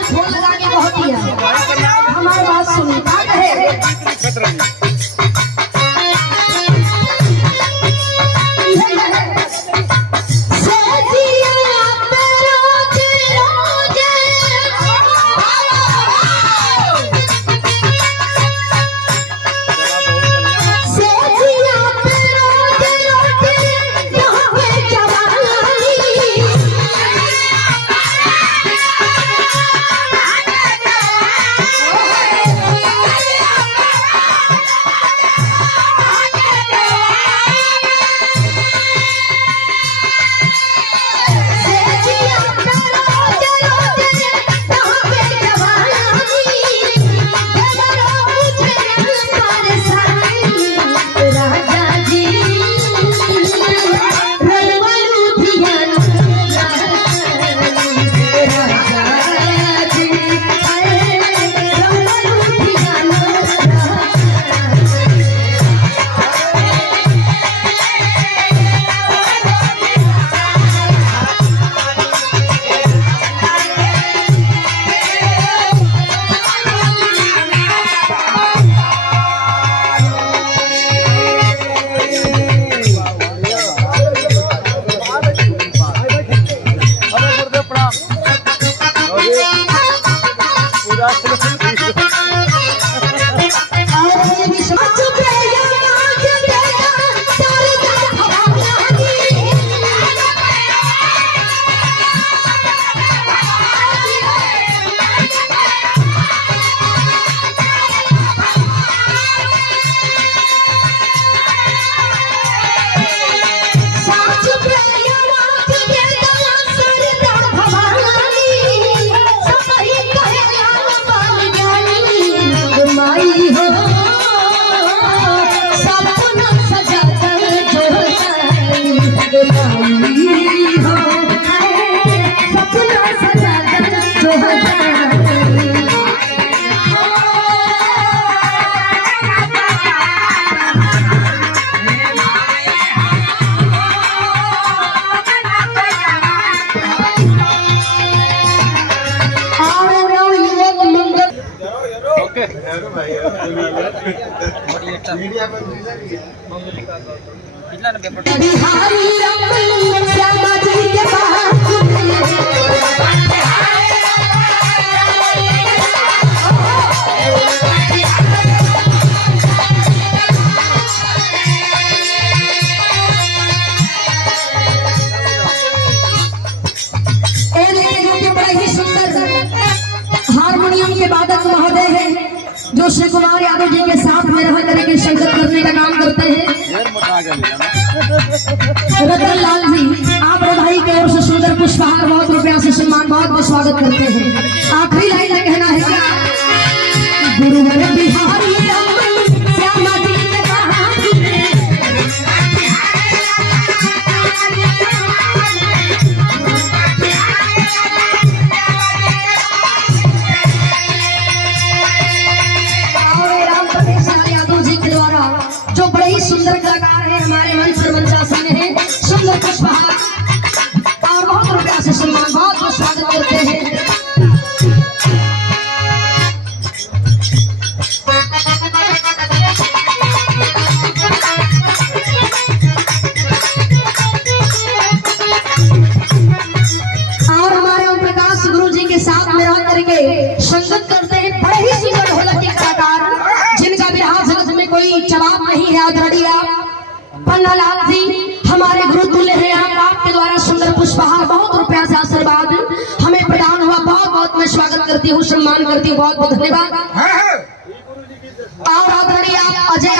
ढोल लगा के बहुत ही हमारी बात सुनी क्या कहे हारमोनियम के वादक महोदय हैं जो श्री कुमार यादव जी के साथ में रह करके संगत करने का काम करते हैं। रतन लाल जी आप भाई की ओर से सुंदर पुष्पहार बहुत रुपया से सम्मान बहुत स्वागत करते हैं। आखिरी लाइन में कहना है क्या गुरुवर बिहारी श्यामा जी ने कहा जो बड़े ही सुंदर कलाकार है हमारे मंच पर मंचासन है सुंदर पुष्पहार और बहुत रुपया से सम्मान बहुत स्वागत करते हैं। और हमारे ओम प्रकाश गुरु जी के साथ में रह करके संगत करते हैं बड़े ही सुंदर ढोलक के कलाकार जिनका बिहार जगत में कोई जवाब नहीं है। आदरणीय पन्ना लाल जी हमारे गुरु तुल्य हैं आपके द्वारा सुंदर पुष्पहार बहुत रुपया से आशीर्वाद हमें प्रदान हुआ बहुत बहुत मैं स्वागत करती हूँ सम्मान करती हूँ बहुत बहुत धन्यवाद। और आदरणीय अजय